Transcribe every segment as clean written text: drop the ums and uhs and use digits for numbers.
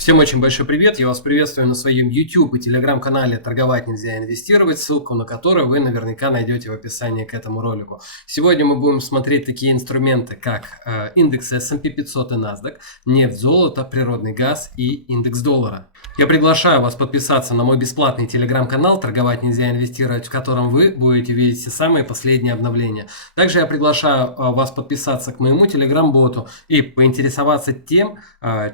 Всем очень большой привет, я вас приветствую на своем YouTube и Telegram канале «Торговать нельзя инвестировать», ссылку на который вы наверняка найдете в описании к этому ролику. Сегодня мы будем смотреть такие инструменты, как индексы S&P 500 и NASDAQ, нефть, золото, природный газ и индекс доллара. Я приглашаю вас подписаться на мой бесплатный Telegram канал «Торговать нельзя инвестировать», в котором вы будете видеть все самые последние обновления. Также я приглашаю вас подписаться к моему Telegram-боту и поинтересоваться тем,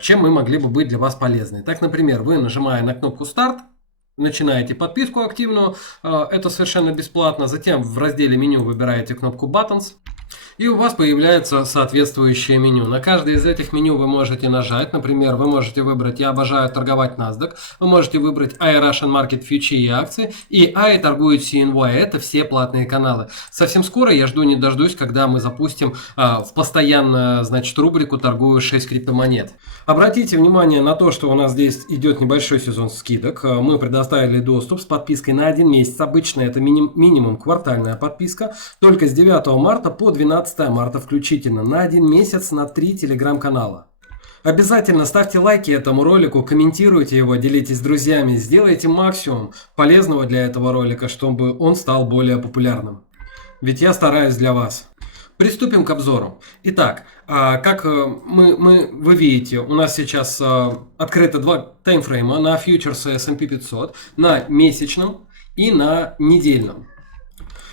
чем мы могли бы быть для вас полезны. Так, например, вы, нажимая на кнопку «Старт», начинаете подписку активную, это совершенно бесплатно. Затем в разделе меню выбираете кнопку «Buttons». И у вас появляется соответствующее меню. На каждое из этих меню вы можете нажать. Например, вы можете выбрать «Я обожаю торговать NASDAQ». Вы можете выбрать «I Russian Market Future и акции». И «I торгует CNY». Это все платные каналы. Совсем скоро я жду не дождусь, когда мы запустим в постоянную, рубрику «Торгую 6 криптомонет». Обратите внимание на то, что у нас здесь идет небольшой сезон скидок. Мы предоставили доступ с подпиской на 1 месяц. Обычно это минимум квартальная подписка. Только с 9 марта по 12 марта включительно. На 1 месяц на 3 телеграм-канала. Обязательно ставьте лайки этому ролику, комментируйте его, делитесь с друзьями. Сделайте максимум полезного для этого ролика, чтобы он стал более популярным. Ведь я стараюсь для вас. Приступим к обзору. Итак, как вы видите, у нас сейчас открыто два таймфрейма на фьючерсы S&P 500, на месячном и на недельном.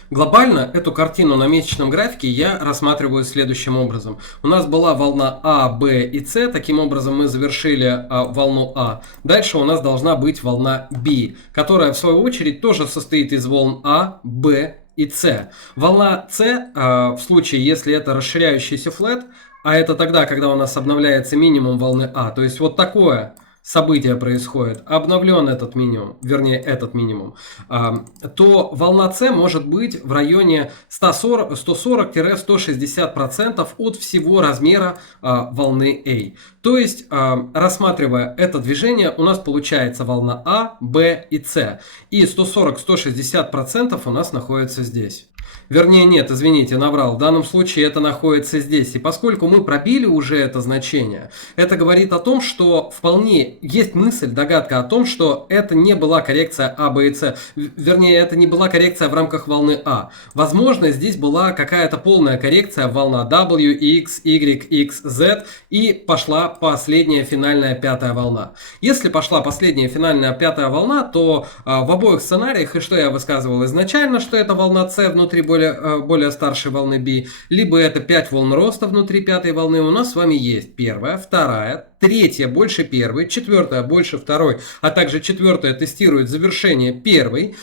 Глобально эту картину на месячном графике я рассматриваю следующим образом. У нас была волна А, Б и С, таким образом мы завершили волну А. Дальше у нас должна быть волна Б, которая в свою очередь тоже состоит из волн А, Б и С. Волна С, в случае, если это расширяющийся флэт, а это тогда, когда у нас обновляется минимум волны А, то есть вот такое событие происходит, обновлен этот минимум, вернее этот минимум, то волна С может быть в районе 140-160% от всего размера волны А. То есть, рассматривая это движение, у нас получается волна А, Б и С. И 140-160% у нас находится здесь. Вернее, нет, извините, наврал. В данном случае это находится здесь. И поскольку мы пробили уже это значение, это говорит о том, что вполне есть мысль, догадка о том, что это не была коррекция А, Б и С. Вернее, это не была коррекция в рамках волны А. Возможно, здесь была какая-то полная коррекция, волна W, X, Y, X, Z, и пошла последняя финальная пятая волна. Если пошла последняя финальная пятая волна, то в обоих сценариях, и что я высказывал изначально, что это волна С внутри более старшей волны B, либо это 5 волн роста внутри пятой волны, у нас с вами есть первая, вторая, третья больше первой, четвертая больше второй, а также четвертая тестирует завершение первой,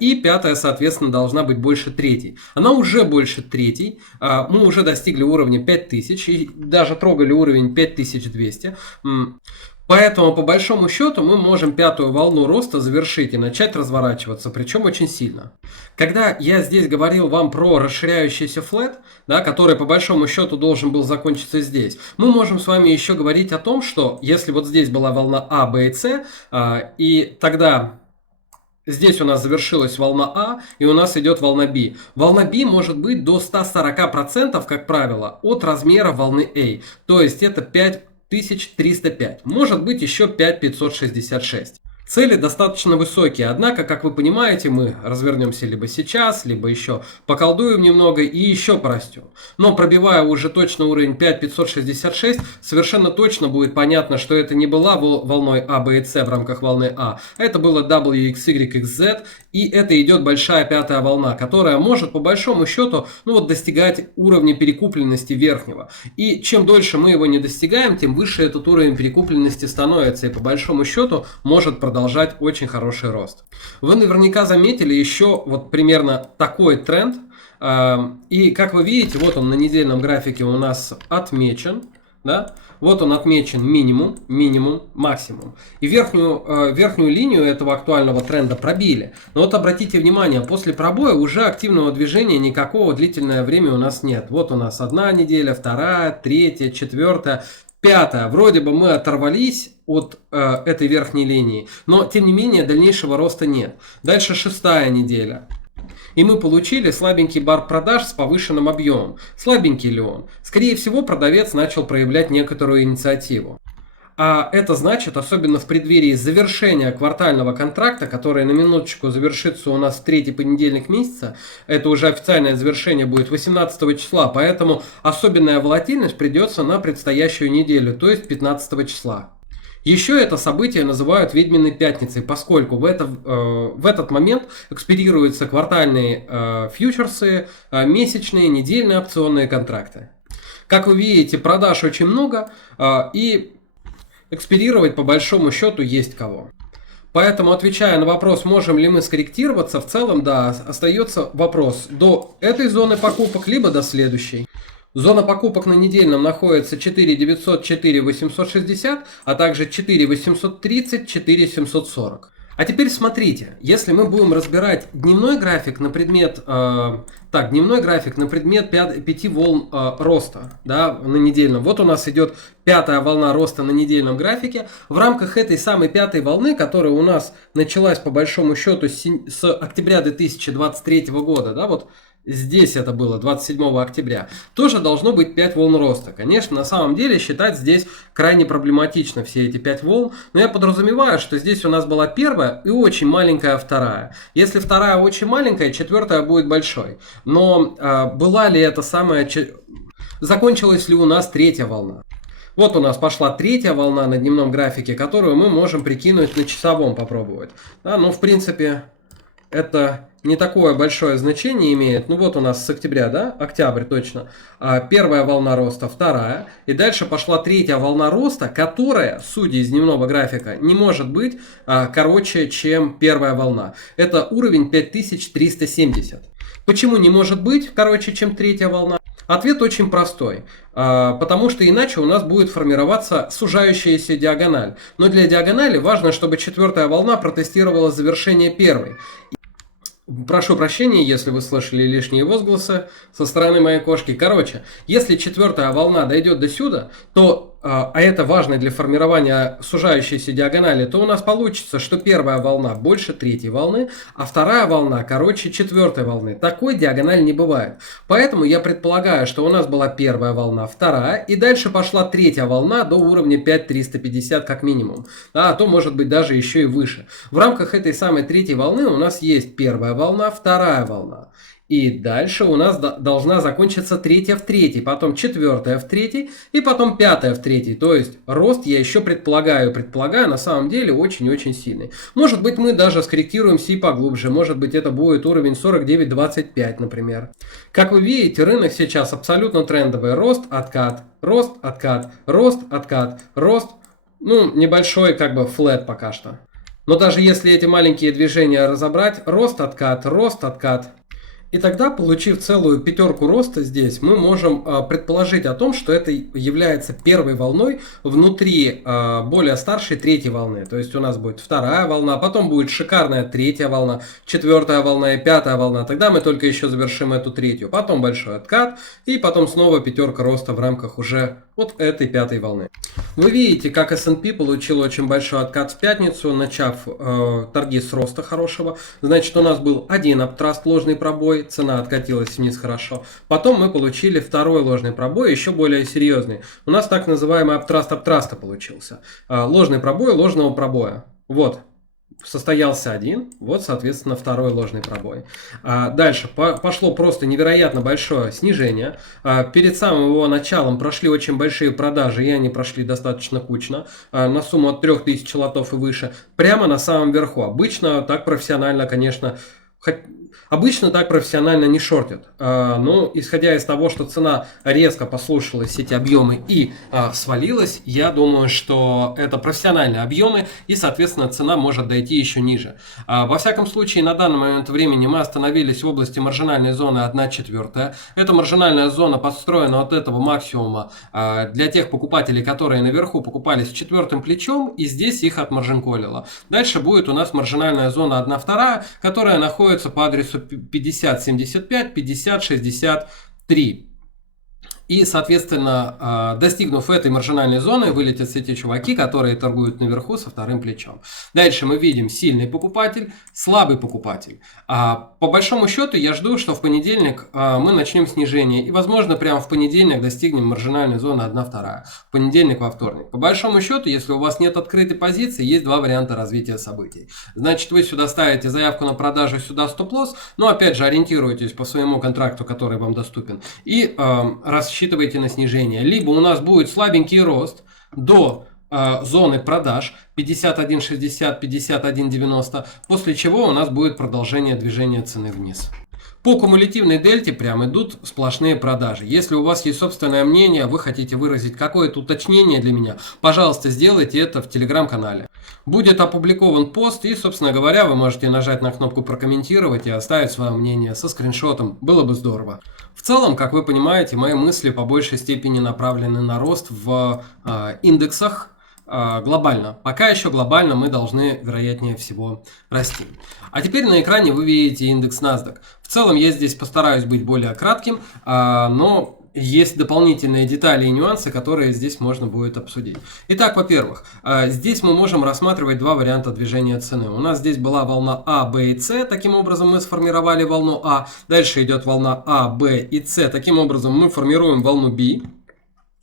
и пятая, соответственно, должна быть больше третьей. Она уже больше третьей, мы уже достигли уровня 5000 и даже трогали уровень 5200. Поэтому, по большому счету, мы можем пятую волну роста завершить и начать разворачиваться, причем очень сильно. Когда я здесь говорил вам про расширяющийся флэт, да, который, по большому счету, должен был закончиться здесь, мы можем с вами еще говорить о том, что если вот здесь была волна А, Б и С, и тогда здесь у нас завершилась волна А, и у нас идет волна Б. Волна Б может быть до 140%, как правило, от размера волны А. То есть это 5305. Может быть еще 5566. Цели достаточно высокие, однако, как вы понимаете, мы развернемся либо сейчас, либо еще поколдуем немного и еще порастем. Но пробивая уже точно уровень 5566, совершенно точно будет понятно, что это не была волной А, Б и С в рамках волны А, а это было W, X, Y, X, Z, и это идет большая пятая волна, которая может по большому счету достигать уровня перекупленности верхнего. И чем дольше мы его не достигаем, тем выше этот уровень перекупленности становится, и по большому счету может продолжать очень хороший рост. Вы наверняка заметили еще вот примерно такой тренд. И как вы видите, вот он на недельном графике у нас отмечен. Да? Вот он отмечен минимум, минимум, максимум. И верхнюю линию этого актуального тренда пробили. Но вот обратите внимание, после пробоя уже активного движения никакого длительное время у нас нет. Вот у нас одна неделя, вторая, третья, четвертая. Пятое. Вроде бы мы оторвались от этой верхней линии, но тем не менее дальнейшего роста нет. Дальше шестая неделя. И мы получили слабенький бар продаж с повышенным объемом. Слабенький ли он? Скорее всего, продавец начал проявлять некоторую инициативу. А это значит, особенно в преддверии завершения квартального контракта, который на минуточку завершится у нас в третий понедельник месяца, это уже официальное завершение будет 18 числа, поэтому особенная волатильность придется на предстоящую неделю, то есть 15 числа. Еще это событие называют ведьминой пятницей, поскольку в этот момент экспирируются квартальные фьючерсы, месячные, недельные опционные контракты. Как вы видите, продаж очень много, и экспирировать по большому счету есть кого. Поэтому, отвечая на вопрос, можем ли мы скорректироваться, в целом, да, остается вопрос до этой зоны покупок, либо до следующей. Зона покупок на недельном находится 4900, 4860, а также 4830, 4740. А теперь смотрите, если мы будем разбирать дневной график на предмет, дневной график на предмет 5 волн роста, да, на недельном. Вот у нас идет пятая волна роста на недельном графике. В рамках этой самой пятой волны, которая у нас началась по большому счету с октября 2023 года, да, вот здесь это было 27 октября, тоже должно быть 5 волн роста. Конечно, на самом деле считать здесь крайне проблематично все эти 5 волн, но я подразумеваю, что здесь у нас была первая и очень маленькая вторая. Если вторая очень маленькая, четвертая будет большой. Но была ли это самая... Закончилась ли у нас третья волна? Вот у нас пошла третья волна на дневном графике, которую мы можем прикинуть на часовом попробовать. Да, ну, в принципе, это не такое большое значение имеет. Ну вот у нас с октября, да, октябрь точно. Первая волна роста, вторая. И дальше пошла третья волна роста, которая, судя из дневного графика, не может быть короче, чем первая волна. Это уровень 5370. Почему не может быть короче, чем третья волна? Ответ очень простой, потому что иначе у нас будет формироваться сужающаяся диагональ. Но для диагонали важно, чтобы четвертая волна протестировала завершение первой. Прошу прощения, если вы слышали лишние возгласы со стороны моей кошки. Короче, если четвертая волна дойдет до сюда, то, а это важно для формирования сужающейся диагонали, то у нас получится, что первая волна больше третьей волны, а вторая волна короче четвертой волны. Такой диагональ не бывает. Поэтому я предполагаю, что у нас была первая волна, вторая, и дальше пошла третья волна до уровня 5350 как минимум. А то может быть даже еще и выше. В рамках этой самой третьей волны у нас есть первая волна, вторая волна. И дальше у нас должна закончиться третья в третьей, потом четвертая в третьей и потом пятая в третьей. То есть рост я еще предполагаю, на самом деле очень-очень сильный. Может быть мы даже скорректируемся и поглубже, может быть это будет уровень 49.25, например. Как вы видите, рынок сейчас абсолютно трендовый. Рост, откат, рост, откат, рост, откат, рост. Ну, небольшой как бы флэт пока что. Но даже если эти маленькие движения разобрать, рост, откат, рост, откат. И тогда, получив целую пятерку роста здесь, мы можем предположить о том, что это является первой волной внутри более старшей третьей волны. То есть у нас будет вторая волна, потом будет шикарная третья волна, четвертая волна и пятая волна. Тогда мы только еще завершим эту третью. Потом большой откат и потом снова пятерка роста в рамках уже вот этой пятой волны. Вы видите, как S&P получил очень большой откат в пятницу, начав торги с роста хорошего. Значит, у нас был один аптраст, ложный пробой, цена откатилась вниз хорошо. Потом мы получили второй ложный пробой, еще более серьезный. У нас так называемый аптраст аптраста получился. Ложный пробой ложного пробоя. Вот. Состоялся один, вот, соответственно, второй ложный пробой. Дальше пошло просто невероятно большое снижение. Перед самым его началом прошли очень большие продажи, и они прошли достаточно кучно, на сумму от 3000 лотов и выше, прямо на самом верху. Обычно так профессионально, конечно, не шортят. Но исходя из того, что цена резко послушалась эти объемы и свалилась, я думаю, что это профессиональные объемы и, соответственно, цена может дойти еще ниже. Во всяком случае, на данный момент времени мы остановились в области маржинальной зоны 1/4. Эта маржинальная зона подстроена от этого максимума для тех покупателей, которые наверху покупались с четвертым плечом, и здесь их отмаржинколило. Дальше будет у нас маржинальная зона 1/2, которая находится по адресу 50.75, 50.63. И, соответственно, достигнув этой маржинальной зоны, вылетят все те чуваки, которые торгуют наверху со вторым плечом. Дальше мы видим сильный покупатель, слабый покупатель. По большому счету я жду, что в понедельник мы начнем снижение. И, возможно, прямо в понедельник достигнем маржинальной зоны 1/2. В понедельник, во вторник. По большому счету, если у вас нет открытой позиции, есть два варианта развития событий. Значит, вы сюда ставите заявку на продажу, сюда стоп-лосс. Но, опять же, ориентируйтесь по своему контракту, который вам доступен. И рассчитывайте на снижение. Либо у нас будет слабенький рост до зоны продаж 51.60, 51.90, после чего у нас будет продолжение движения цены вниз. По кумулятивной дельте прям идут сплошные продажи. Если у вас есть собственное мнение, вы хотите выразить какое-то уточнение для меня, пожалуйста, сделайте это в телеграм-канале. Будет опубликован пост и, собственно говоря, вы можете нажать на кнопку «Прокомментировать» и оставить свое мнение со скриншотом. Было бы здорово. В целом, как вы понимаете, мои мысли по большей степени направлены на рост в индексах, глобально. Пока еще глобально мы должны, вероятнее всего, расти. А теперь на экране вы видите индекс NASDAQ. В целом я здесь постараюсь быть более кратким, но есть дополнительные детали и нюансы, которые здесь можно будет обсудить. Итак, во-первых, здесь мы можем рассматривать два варианта движения цены. У нас здесь была волна А, Б и С, таким образом мы сформировали волну А. Дальше идет волна А, Б и С, таким образом мы формируем волну Б,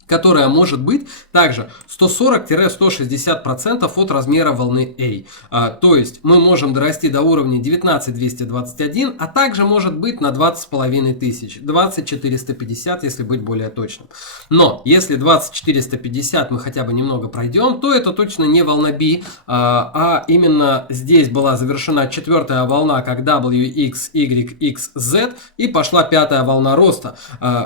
которая может быть также 140-160% от размера волны A. То есть мы можем дорасти до уровня 19221, а также может быть на 20,5 тысяч, 20450, если быть более точным. Но если 20450 мы хотя бы немного пройдем, то это точно не волна B, а именно здесь была завершена четвертая волна, как WX, Y, X, Z, и пошла пятая волна роста,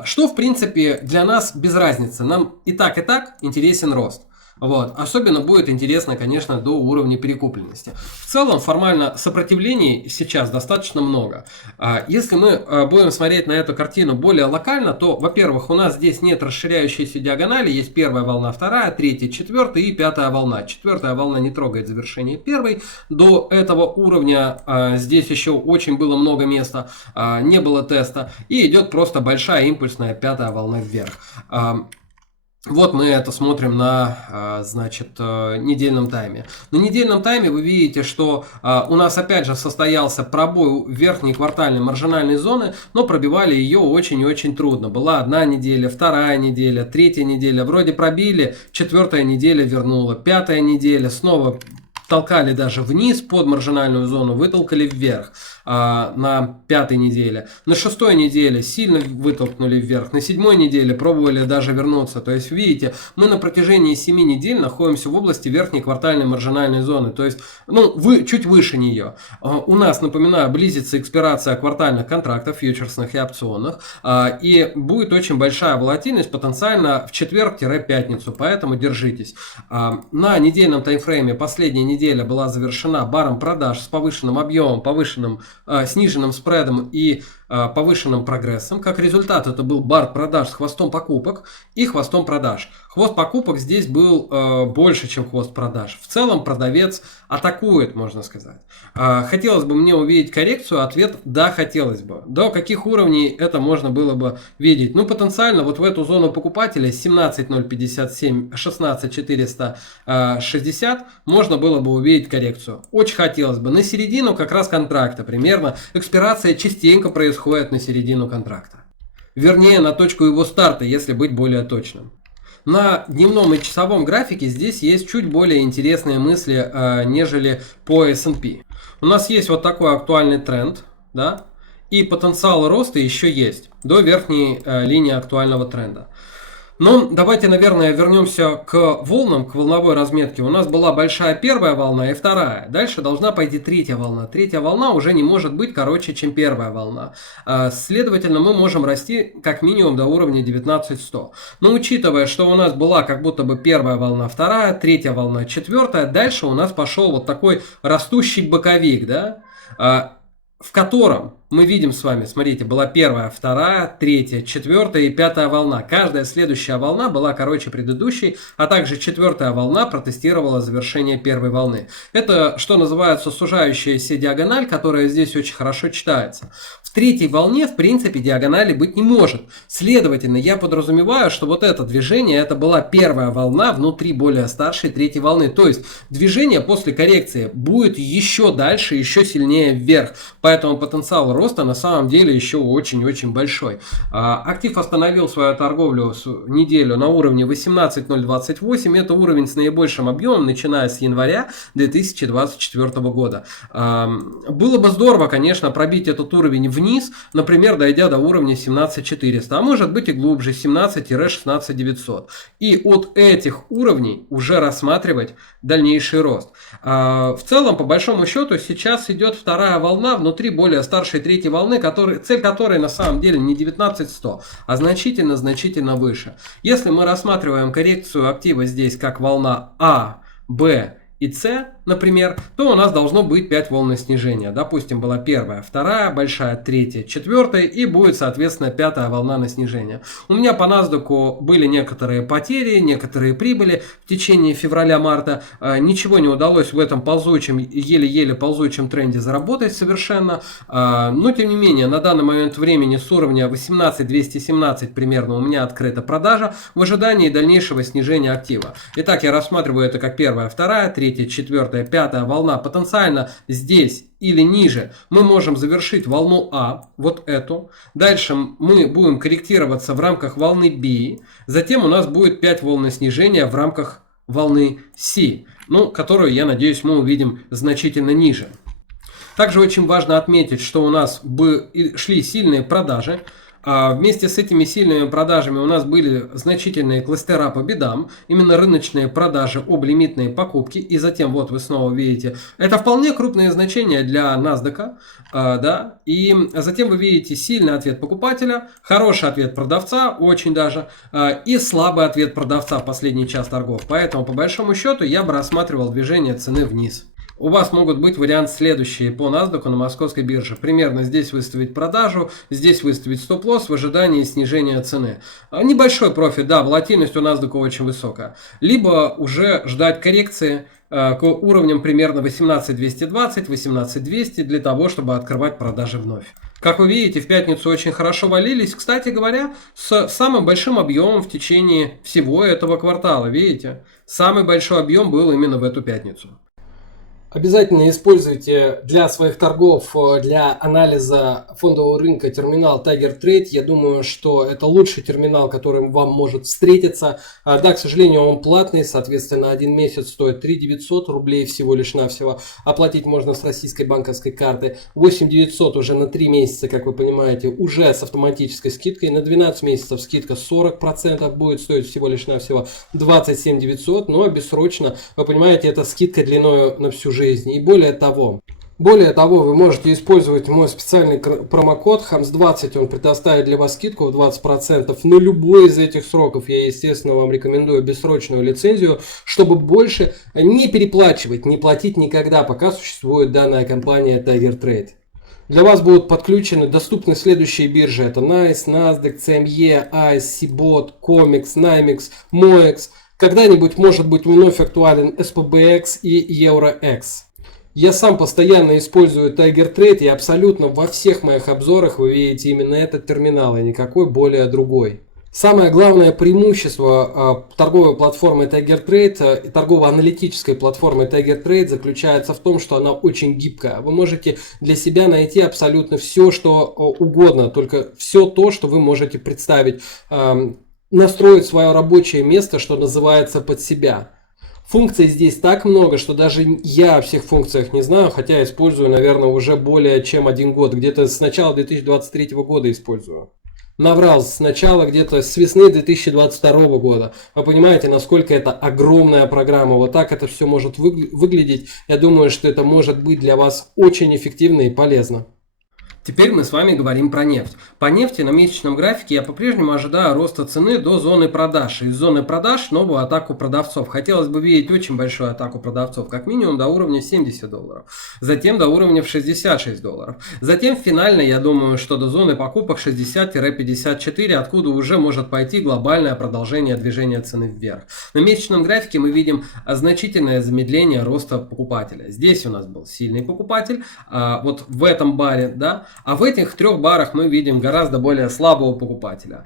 что в принципе для нас без разницы. Нам и так интересен рост. Вот. Особенно будет интересно, конечно, до уровня перекупленности. В целом, формально сопротивлений сейчас достаточно много. Если мы будем смотреть на эту картину более локально, то, во-первых, у нас здесь нет расширяющейся диагонали. Есть первая волна, вторая, третья, четвертая и пятая волна. Четвертая волна не трогает завершение первой. До этого уровня здесь еще очень было много места, не было теста. И идет просто большая импульсная пятая волна вверх. Вот мы это смотрим на, значит, недельном тайме. На недельном тайме вы видите, что у нас опять же состоялся пробой верхней квартальной маржинальной зоны, но пробивали ее очень и очень трудно. Была одна неделя, вторая неделя, третья неделя, вроде пробили, четвертая неделя вернула, пятая неделя снова толкали даже вниз под маржинальную зону, вытолкали вверх на пятой неделе. На шестой неделе сильно вытолкнули вверх. На седьмой неделе пробовали даже вернуться. То есть, видите, мы на протяжении 7 недель находимся в области верхней квартальной маржинальной зоны. То есть, ну, чуть выше нее. У нас, напоминаю, близится экспирация квартальных контрактов, фьючерсных и опционных. И будет очень большая волатильность потенциально в четверг-пятницу. Поэтому держитесь. На недельном таймфрейме последняя неделя была завершена баром продаж с повышенным объемом, сниженным спредом и повышенным прогрессом. Как результат, это был бар продаж с хвостом покупок и хвостом продаж. Хвост покупок здесь был больше, чем хвост продаж. В целом продавец атакует, можно сказать. Хотелось бы мне увидеть коррекцию. Ответ – да, хотелось бы. До каких уровней это можно было бы видеть? Ну, потенциально вот в эту зону покупателя 17.057, 16.460 можно было бы увидеть коррекцию. Очень хотелось бы. На середину как раз контракта примерно. Экспирация частенько происходит на середину контракта. Вернее, на точку его старта, если быть более точным. На дневном и часовом графике здесь есть чуть более интересные мысли, нежели по S&P. У нас есть вот такой актуальный тренд, да, и потенциал роста еще есть до верхней линии актуального тренда. Но давайте, наверное, вернемся к волнам, к волновой разметке. У нас была большая первая волна и вторая. Дальше должна пойти третья волна. Третья волна уже не может быть короче, чем первая волна. Следовательно, мы можем расти как минимум до уровня 19100. Но учитывая, что у нас была как будто бы первая волна, вторая, третья волна, четвертая, дальше у нас пошел вот такой растущий боковик, да, в котором мы видим с вами, смотрите, была первая, вторая, третья, четвертая и пятая волна. Каждая следующая волна была короче предыдущей, а также четвертая волна протестировала завершение первой волны. Это, что называется, сужающаяся диагональ, которая здесь очень хорошо читается. В третьей волне, в принципе, диагонали быть не может. Следовательно, я подразумеваю, что вот это движение, это была первая волна внутри более старшей третьей волны. То есть, движение после коррекции будет еще дальше, еще сильнее вверх. Поэтому потенциал роста на самом деле еще очень-очень большой. Актив остановил свою торговлю неделю на уровне 18028. Это уровень с наибольшим объемом, начиная с января 2024 года. Было бы здорово, конечно, пробить этот уровень вниз, например, дойдя до уровня 17400, а может быть и глубже, 17-16900. И от этих уровней уже рассматривать дальнейший рост. В целом, по большому счету, сейчас идет вторая волна внутри более старшей третьей волны, цель которой на самом деле не 19100, а значительно выше. Если мы рассматриваем коррекцию актива здесь как волна А, Б и С, например, то у нас должно быть 5 волн снижения. Допустим, была первая, вторая, большая, третья, четвертая и будет, соответственно, пятая волна на снижение. У меня по NASDAQ были некоторые потери, некоторые прибыли в течение февраля-марта. Ничего не удалось в этом ползучем, еле-еле ползучем тренде заработать совершенно. Но, тем не менее, на данный момент времени с уровня 18217 примерно у меня открыта продажа в ожидании дальнейшего снижения актива. Итак, я рассматриваю это как первая, вторая, третья, четвертая, пятая волна. Потенциально здесь или ниже мы можем завершить волну А, вот эту. Дальше мы будем корректироваться в рамках волны B. Затем у нас будет 5 волн снижения в рамках волны C, которую, я надеюсь, мы увидим значительно ниже. Также очень важно отметить, что у нас шли сильные продажи. Вместе с этими сильными продажами у нас были значительные кластера по бедам, именно рыночные продажи, облимитные покупки, и затем вот вы снова видите, это вполне крупные значения для NASDAQ, да, и затем вы видите сильный ответ покупателя, хороший ответ продавца, очень даже, и слабый ответ продавца в последний час торгов, поэтому по большому счету я бы рассматривал движение цены вниз. У вас могут быть варианты следующие по NASDAQ на московской бирже. Примерно здесь выставить продажу, здесь выставить стоп-лосс в ожидании снижения цены. Небольшой профит, да, волатильность у NASDAQ очень высокая. Либо уже ждать коррекции к уровням примерно 18220, 18200 для того, чтобы открывать продажи вновь. Как вы видите, в пятницу очень хорошо валились, кстати говоря, с самым большим объемом в течение всего этого квартала. Видите, самый большой объем был именно в эту пятницу. Обязательно используйте для своих торгов, для анализа фондового рынка терминал Tiger Trade. Я думаю, что это лучший терминал, который вам может встретиться. Да, к сожалению, он платный, соответственно, один месяц стоит 3900 рублей всего лишь навсего. Оплатить можно с российской банковской карты. 8900 уже на 3 месяца, как вы понимаете, уже с автоматической скидкой. На 12 месяцев скидка 40% будет стоить всего лишь навсего 27 900. Но бессрочно, вы понимаете, это скидка длиной на всю жизнь. И более того, вы можете использовать мой специальный промокод HAMS20, он предоставит для вас скидку в 20% на любой из этих сроков. Я, естественно, вам рекомендую бессрочную лицензию, чтобы больше не переплачивать, не платить никогда, пока существует данная компания Tiger Trade. Для вас будут подключены доступны следующие биржи. Это NYSE, NASDAQ, CME, ICE, CBOT, COMEX, NYMEX, MOEX. Когда-нибудь может быть вновь актуален SPBX и EuroX. Я сам постоянно использую Tiger Trade и абсолютно во всех моих обзорах вы видите именно этот терминал и никакой более другой. Самое главное преимущество торговой платформы Tiger Trade, торгово-аналитической платформы Tiger Trade заключается в том, что она очень гибкая. Вы можете для себя найти абсолютно все, что угодно, только все то, что вы можете представить. Настроить свое рабочее место, что называется, под себя. Функций здесь так много, что даже я о всех функциях не знаю, хотя использую, наверное, уже более чем 1 год. Где-то с начала 2023 года использую. Наврал, с начала где-то с весны 2022 года. Вы понимаете, насколько это огромная программа. Вот так это все может выглядеть. Я думаю, что это может быть для вас очень эффективно и полезно. Теперь мы с вами говорим про нефть. По нефти на месячном графике я по-прежнему ожидаю роста цены до зоны продаж. Из зоны продаж новую атаку продавцов. Хотелось бы видеть очень большую атаку продавцов, как минимум до уровня $70. Затем до уровня в $66. Затем финально, я думаю, что до зоны покупок 60-54, откуда уже может пойти глобальное продолжение движения цены вверх. На месячном графике мы видим значительное замедление роста покупателя. Здесь у нас был сильный покупатель, вот в этом баре, да, а в этих 3 барах мы видим гораздо более слабого покупателя.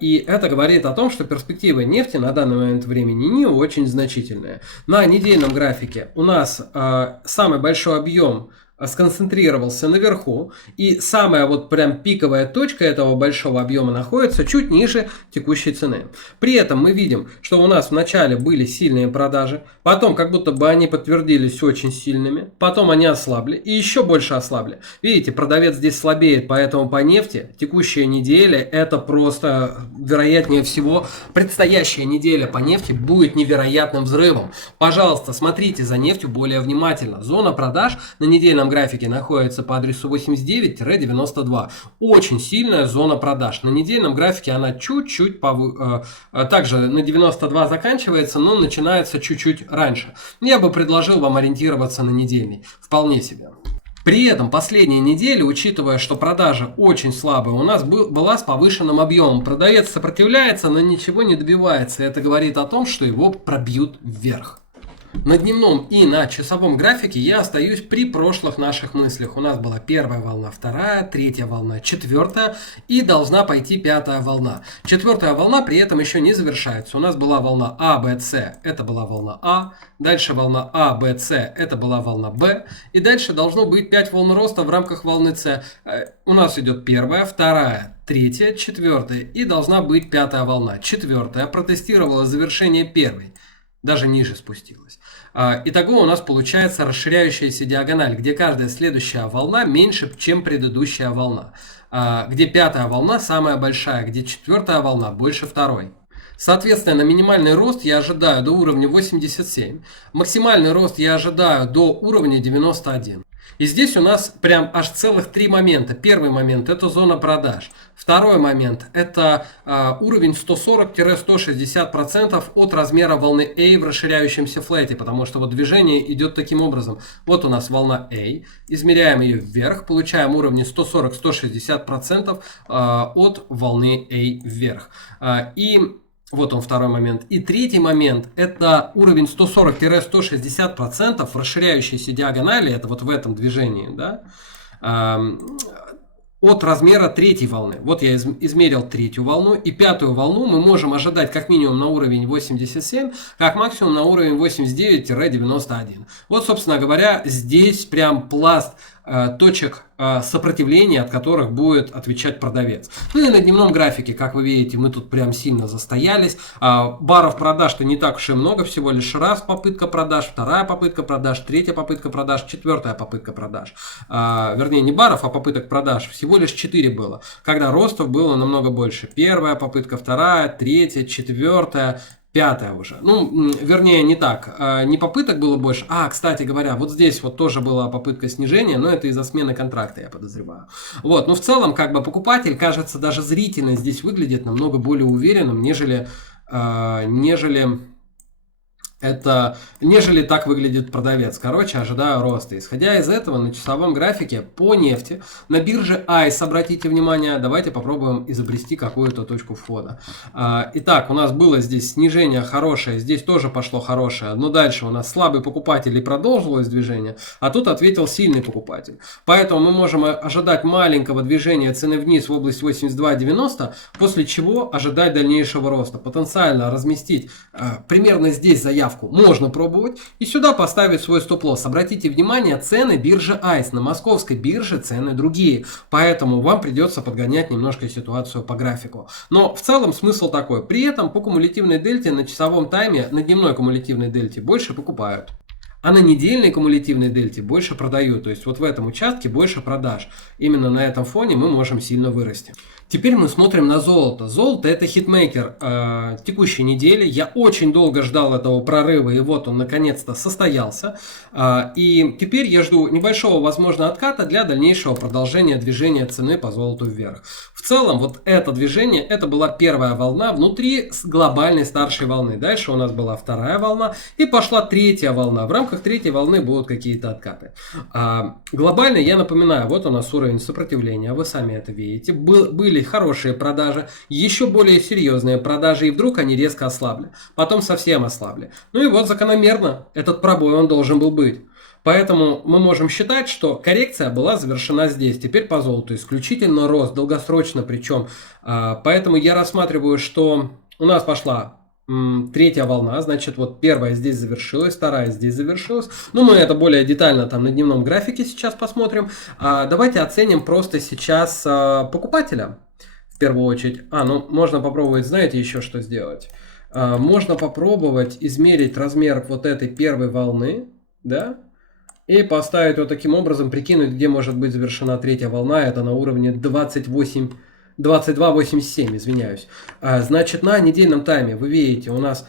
И это говорит о том, что перспективы нефти на данный момент времени не очень значительные. На недельном графике у нас самый большой объем сконцентрировался наверху, и самая вот прям пиковая точка этого большого объема находится чуть ниже текущей цены. При этом мы видим, что у нас вначале были сильные продажи, потом как будто бы они подтвердились очень сильными, потом они ослабли и еще больше ослабли. Видите, продавец здесь слабеет, поэтому по нефти текущая неделя это просто вероятнее всего предстоящая неделя по нефти будет невероятным взрывом. Пожалуйста, смотрите за нефтью более внимательно. Зона продаж на недельном графике находится по адресу 89-92. Очень сильная зона продаж. На недельном графике она чуть-чуть также на 92 заканчивается, но начинается чуть-чуть раньше. Я бы предложил вам ориентироваться на недельный. Вполне себе. При этом последняя неделя, учитывая, что продажа очень слабая, у нас была с повышенным объемом. Продавец сопротивляется, но ничего не добивается. Это говорит о том, что его пробьют вверх. На дневном и на часовом графике я остаюсь при прошлых наших мыслях. У нас была первая волна, вторая, третья волна, четвертая и должна пойти пятая волна. Четвертая волна при этом еще не завершается. У нас была волна А, Б, С, это была волна А. Дальше волна А, Б, С, это была волна Б. И дальше должно быть 5 волн роста в рамках волны С. У нас идет первая, вторая, третья, четвертая и должна быть пятая волна. Четвертая протестировала завершение первой. Даже ниже спустилась. Итого у нас получается расширяющаяся диагональ, где каждая следующая волна меньше, чем предыдущая волна. Где пятая волна самая большая, где четвертая волна больше второй. Соответственно, минимальный рост я ожидаю до уровня 87. Максимальный рост я ожидаю до уровня 91. И здесь у нас прям аж целых 3 момента. Первый момент это зона продаж. Второй момент это уровень 140-160% от размера волны A в расширяющемся флете. Потому что вот движение идет таким образом. Вот у нас волна A. Измеряем ее вверх. Получаем уровни 140-160% от волны A вверх. И вот он второй момент. И третий момент это уровень 140-160% в расширяющейся диагонали, это вот в этом движении, да, от размера третьей волны. Вот я измерил третью волну и пятую волну мы можем ожидать как минимум на уровень 87, как максимум на уровень 89-91. Вот, собственно говоря, здесь прям пласт точек сопротивления, от которых будет отвечать продавец. Ну и на дневном графике, как вы видите, мы тут прям сильно застоялись. Баров продаж-то не так уж и много, всего лишь раз попытка продаж, вторая попытка продаж, третья попытка продаж, четвертая попытка продаж. Вернее, не баров, а попыток продаж. Всего лишь 4 было, когда ростов было намного больше. Первая попытка, вторая, третья, четвертая, пятая уже. Ну, вернее, не так. Не попыток было больше. Кстати говоря, вот здесь вот тоже была попытка снижения, но это из-за смены контракта, я подозреваю. Вот, но в целом, как бы покупатель, кажется, даже зрительно здесь выглядит намного более уверенным, нежели так выглядит продавец. Короче, ожидаю роста. Исходя из этого, на часовом графике по нефти на бирже ICE, обратите внимание, давайте попробуем изобрести какую-то точку входа. Итак, у нас было здесь снижение хорошее, здесь тоже пошло хорошее, но дальше у нас слабый покупатель и продолжилось движение, а тут ответил сильный покупатель. Поэтому мы можем ожидать маленького движения цены вниз в область 82.90, после чего ожидать дальнейшего роста. Потенциально разместить примерно здесь заявку можно пробовать и сюда поставить свой стоп-лосс. Обратите внимание, цены биржи ICE. На московской бирже цены другие, поэтому вам придется подгонять немножко ситуацию по графику. Но в целом смысл такой. При этом по кумулятивной дельте на часовом тайме, на дневной кумулятивной дельте больше покупают. А на недельной кумулятивной дельте больше продают. То есть вот в этом участке больше продаж. Именно на этом фоне мы можем сильно вырасти. Теперь мы смотрим на золото. Золото это хитмейкер текущей недели. Я очень долго ждал этого прорыва, и вот он наконец-то состоялся. И теперь я жду небольшого, возможно, отката для дальнейшего продолжения движения цены по золоту вверх. В целом, вот это движение, это была первая волна внутри глобальной старшей волны. Дальше у нас была вторая волна и пошла третья волна. В рамках третьей волны будут какие-то откаты. Глобально, я напоминаю, вот у нас уровень сопротивления, вы сами это видите. Были хорошие продажи, еще более серьезные продажи, и вдруг они резко ослабли. Потом совсем ослабли. Ну и вот закономерно этот пробой он должен был быть. Поэтому мы можем считать, что коррекция была завершена здесь. Теперь по золоту исключительно рост, долгосрочно причем. Поэтому я рассматриваю, что у нас пошла третья волна, значит, вот первая здесь завершилась, вторая здесь завершилась. Ну, мы это более детально там на дневном графике сейчас посмотрим. Давайте оценим просто сейчас покупателя в первую очередь. Ну, можно попробовать, знаете, еще что сделать? Можно попробовать измерить размер вот этой первой волны, да? И поставить вот таким образом, прикинуть, где может быть завершена третья волна. Это на уровне 22.87, извиняюсь. Значит, на недельном тайме вы видите, у нас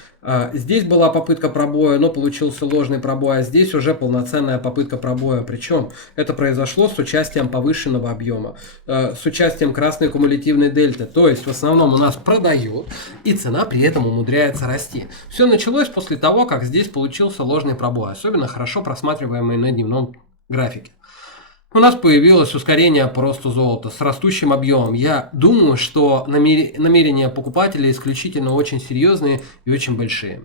здесь была попытка пробоя, но получился ложный пробой, а здесь уже полноценная попытка пробоя. Причем это произошло с участием повышенного объема, с участием красной кумулятивной дельты. То есть в основном у нас продают, и цена при этом умудряется расти. Все началось после того, как здесь получился ложный пробой, особенно хорошо просматриваемый на дневном графике. У нас появилось ускорение по росту золота с растущим объемом. Я думаю, что намерения покупателей исключительно очень серьезные и очень большие.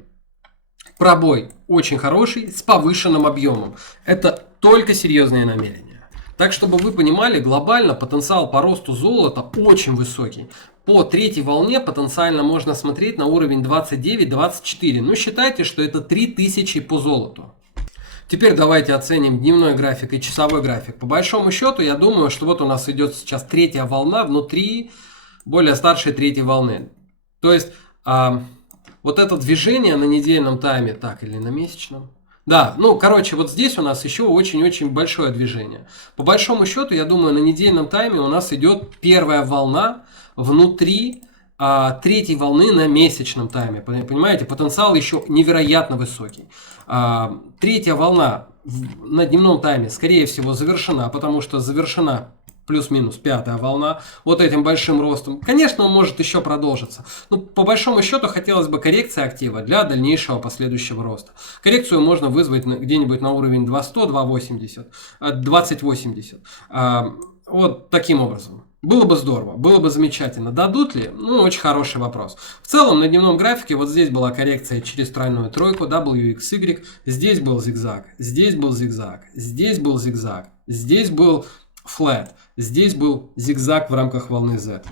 Пробой очень хороший с повышенным объемом. Это только серьезные намерения. Так, чтобы вы понимали, глобально потенциал по росту золота очень высокий. По третьей волне потенциально можно смотреть на уровень 29-24. Ну, считайте, что это 3000 по золоту. Теперь давайте оценим дневной график и часовой график. По большому счету, я думаю, что вот у нас идет сейчас третья волна внутри более старшей третьей волны. То есть, вот это движение на недельном тайме, так, или на месячном? Да, ну, короче, вот здесь у нас еще очень-очень большое движение. По большому счету, я думаю, на недельном тайме у нас идет первая волна внутри третьей волны на месячном тайме. Понимаете, потенциал еще невероятно высокий. Третья волна на дневном тайме, скорее всего, завершена, потому что завершена плюс-минус пятая волна вот этим большим ростом. Конечно, он может еще продолжиться. Но по большому счету хотелось бы коррекция актива для дальнейшего последующего роста. Коррекцию можно вызвать где-нибудь на уровень 2.100, 2.80, 20.80. Вот таким образом. Было бы здорово, было бы замечательно. Дадут ли? Ну, очень хороший вопрос. В целом, на дневном графике вот здесь была коррекция через тройную тройку, WXY. Здесь был зигзаг, здесь был зигзаг, здесь был зигзаг, здесь был флэт, здесь был зигзаг в рамках волны Z.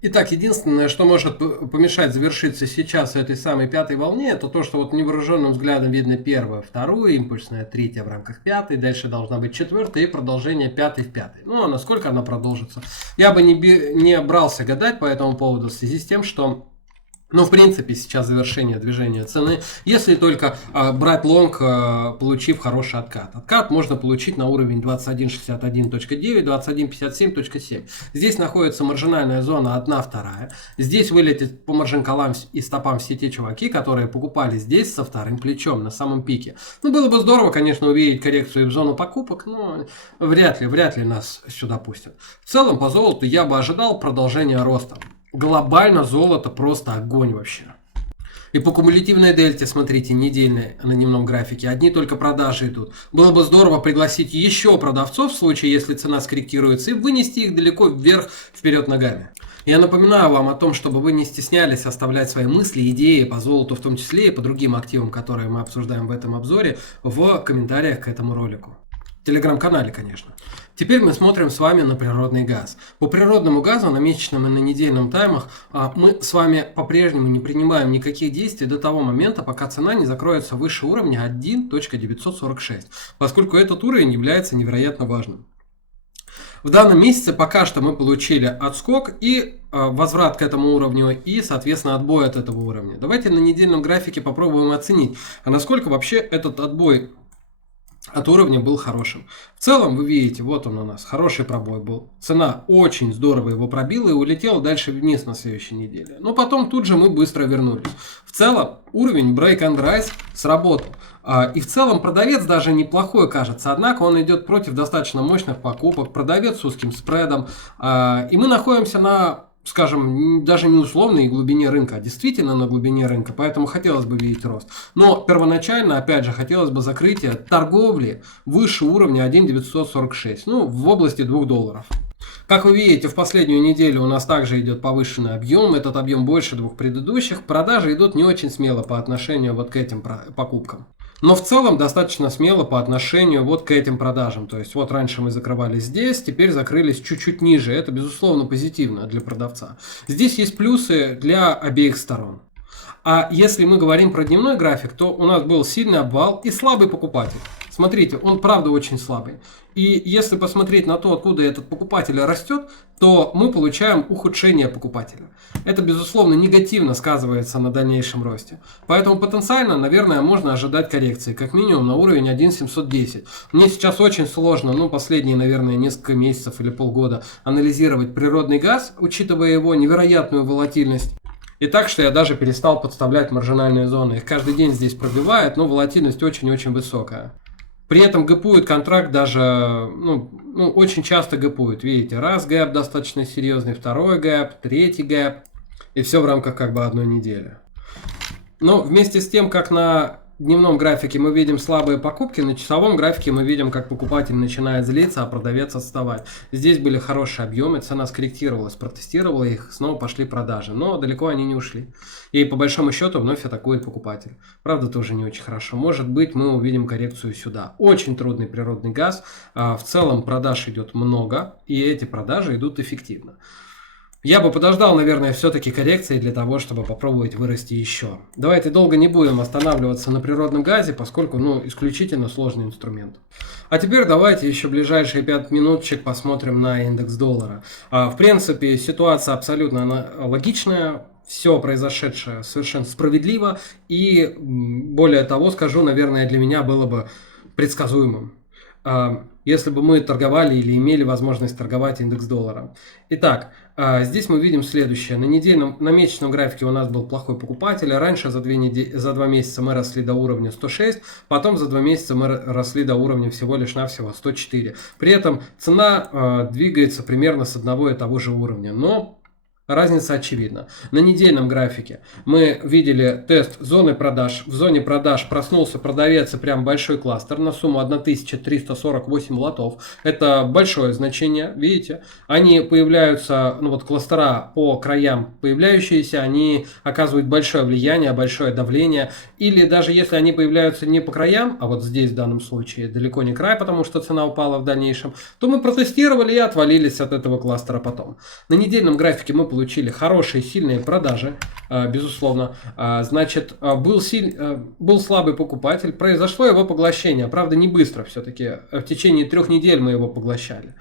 Итак, единственное, что может помешать завершиться сейчас этой самой пятой волне, это то, что вот невооруженным взглядом видно первую, вторую, импульсная третья в рамках пятой, дальше должна быть четвертая и продолжение пятой в пятой. Ну, а насколько она продолжится? Я бы не брался гадать по этому поводу в связи с тем, что... Ну, в принципе, сейчас завершение движения цены, если только брать лонг, получив хороший откат. Откат можно получить на уровень 21.61.9, 21.57.7. Здесь находится маржинальная зона 1/2. Здесь вылетит по маржин-колам и стопам все те чуваки, которые покупали здесь со вторым плечом на самом пике. Ну, было бы здорово, конечно, увидеть коррекцию в зону покупок, но вряд ли нас сюда пустят. В целом, по золоту я бы ожидал продолжения роста. Глобально золото просто огонь вообще. И по кумулятивной дельте, смотрите, недельной на дневном графике, одни только продажи идут. Было бы здорово пригласить еще продавцов в случае, если цена скорректируется, и вынести их далеко вверх, вперед ногами. Я напоминаю вам о том, чтобы вы не стеснялись оставлять свои мысли, идеи по золоту в том числе и по другим активам, которые мы обсуждаем в этом обзоре, в комментариях к этому ролику. В телеграм-канале, конечно. Теперь мы смотрим с вами на природный газ. По природному газу на месячном и на недельном таймах мы с вами по-прежнему не принимаем никаких действий до того момента, пока цена не закроется выше уровня 1.946, поскольку этот уровень является невероятно важным. В данном месяце пока что мы получили отскок и возврат к этому уровню и, соответственно, отбой от этого уровня. Давайте на недельном графике попробуем оценить, насколько вообще этот отбой от уровня был хорошим. В целом, вы видите, вот он у нас, хороший пробой был. Цена очень здорово его пробила и улетела дальше вниз на следующей неделе. Но потом тут же мы быстро вернулись. В целом, уровень Break and Rise сработал. И в целом продавец даже неплохой кажется, однако он идет против достаточно мощных покупок, продавец с узким спредом. И мы находимся на, скажем, даже не условной глубине рынка, а действительно на глубине рынка, поэтому хотелось бы видеть рост. Но первоначально, опять же, хотелось бы закрытие торговли выше уровня 1.946, ну, в области $2. Как вы видите, в последнюю неделю у нас также идет повышенный объем, этот объем больше двух предыдущих, продажи идут не очень смело по отношению вот к этим покупкам. Но в целом достаточно смело по отношению вот к этим продажам. То есть вот раньше мы закрывались здесь, теперь закрылись чуть-чуть ниже. Это безусловно позитивно для продавца. Здесь есть плюсы для обеих сторон. А если мы говорим про дневной график, то у нас был сильный обвал и слабый покупатель. Смотрите, он правда очень слабый. И если посмотреть на то, откуда этот покупатель растет, то мы получаем ухудшение покупателя. Это, безусловно, негативно сказывается на дальнейшем росте. Поэтому потенциально, наверное, можно ожидать коррекции, как минимум на уровень 1.710. Мне сейчас очень сложно, последние, наверное, несколько месяцев или полгода анализировать природный газ, учитывая его невероятную волатильность. И так, что я даже перестал подставлять маржинальные зоны. Их каждый день здесь пробивает, но волатильность очень-очень высокая. При этом гэпует контракт даже, очень часто гэпует. Видите, раз гэп достаточно серьезный, второй гэп, третий гэп. И все в рамках одной недели. Но вместе с тем, как на дневном графике мы видим слабые покупки, на часовом графике мы видим, как покупатель начинает злиться, а продавец отставать. Здесь были хорошие объемы, цена скорректировалась, протестировала их, снова пошли продажи, но далеко они не ушли. И по большому счету вновь атакует покупатель. Правда, тоже не очень хорошо. Может быть, мы увидим коррекцию сюда. Очень трудный природный газ. В целом продаж идет много, и эти продажи идут эффективно. Я бы подождал, наверное, все-таки коррекции для того, чтобы попробовать вырасти еще. Давайте долго не будем останавливаться на природном газе, поскольку, исключительно сложный инструмент. А теперь давайте еще ближайшие 5 минуточек посмотрим на индекс доллара. В принципе, ситуация абсолютно логичная. Все произошедшее совершенно справедливо. И более того, скажу, наверное, для меня было бы предсказуемым. Если бы мы торговали или имели возможность торговать индекс доллара. Итак, здесь мы видим следующее. На месячном графике у нас был плохой покупатель. Раньше за 2 месяца мы росли до уровня 106, потом за 2 месяца мы росли до уровня всего лишь навсего 104. При этом цена двигается примерно с одного и того же уровня. Но разница очевидна. На недельном графике мы видели тест зоны продаж. В зоне продаж проснулся продавец и прям большой кластер на сумму 1348 лотов. Это большое значение, видите? Они появляются, кластера по краям появляющиеся, они оказывают большое влияние, большое давление. Или даже если они появляются не по краям, а вот здесь в данном случае далеко не край, потому что цена упала в дальнейшем, то мы протестировали и отвалились от этого кластера потом. На недельном графике мы получили хорошие, сильные продажи, безусловно. Значит, был слабый покупатель, произошло его поглощение. Правда, не быстро все-таки. В течение 3 недель мы его поглощали.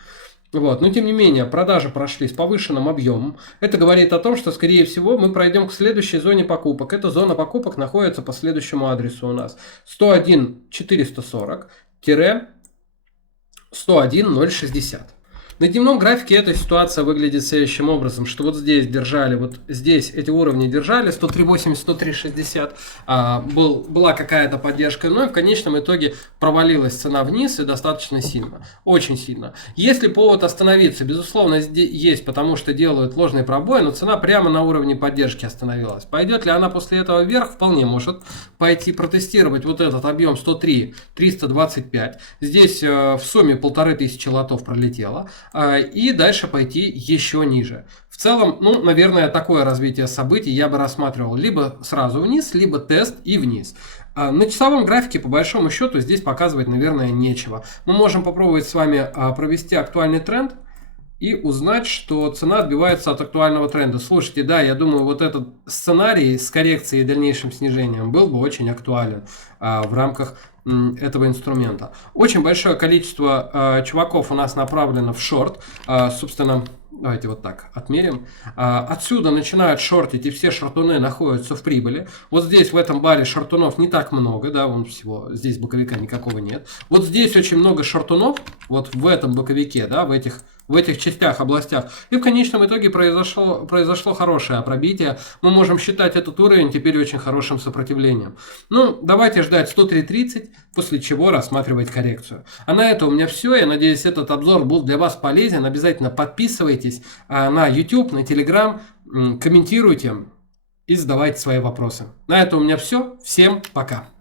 Но тем не менее, продажи прошли с повышенным объемом. Это говорит о том, что, скорее всего, мы пройдем к следующей зоне покупок. Эта зона покупок находится по следующему адресу у нас. 101.440-101.060. На дневном графике эта ситуация выглядит следующим образом, что вот здесь эти уровни держали, 103.80, 103.60, была какая-то поддержка, но и в конечном итоге провалилась цена вниз и достаточно сильно, очень сильно. Если повод остановиться, безусловно, здесь есть, потому что делают ложный пробой, но цена прямо на уровне поддержки остановилась. Пойдет ли она после этого вверх? Вполне может пойти протестировать вот этот объем 103.325. Здесь в сумме 1500 лотов пролетело. И дальше пойти еще ниже. В целом, наверное, такое развитие событий я бы рассматривал либо сразу вниз, либо тест и вниз. На часовом графике, по большому счету, здесь показывать, наверное, нечего. Мы можем попробовать с вами провести актуальный тренд и узнать, что цена отбивается от актуального тренда. Слушайте, да, я думаю, вот этот сценарий с коррекцией и дальнейшим снижением был бы очень актуален в рамках этого инструмента. Очень большое количество чуваков у нас направлено в шорт. Собственно, Давайте вот так отмерим. Отсюда начинают шортить, и все шортуны находятся в прибыли. Вот здесь, в этом баре, шортунов не так много, да, вон всего, здесь боковика никакого нет. Вот здесь очень много шортунов, вот в этом боковике, да, в этих частях, областях. И в конечном итоге произошло хорошее пробитие. Мы можем считать этот уровень теперь очень хорошим сопротивлением. Ну, давайте ждать 103.30, после чего рассматривать коррекцию. А на это у меня все. Я надеюсь, этот обзор был для вас полезен. Обязательно подписывайтесь на YouTube, на Telegram, комментируйте и задавайте свои вопросы. На это у меня все. Всем пока.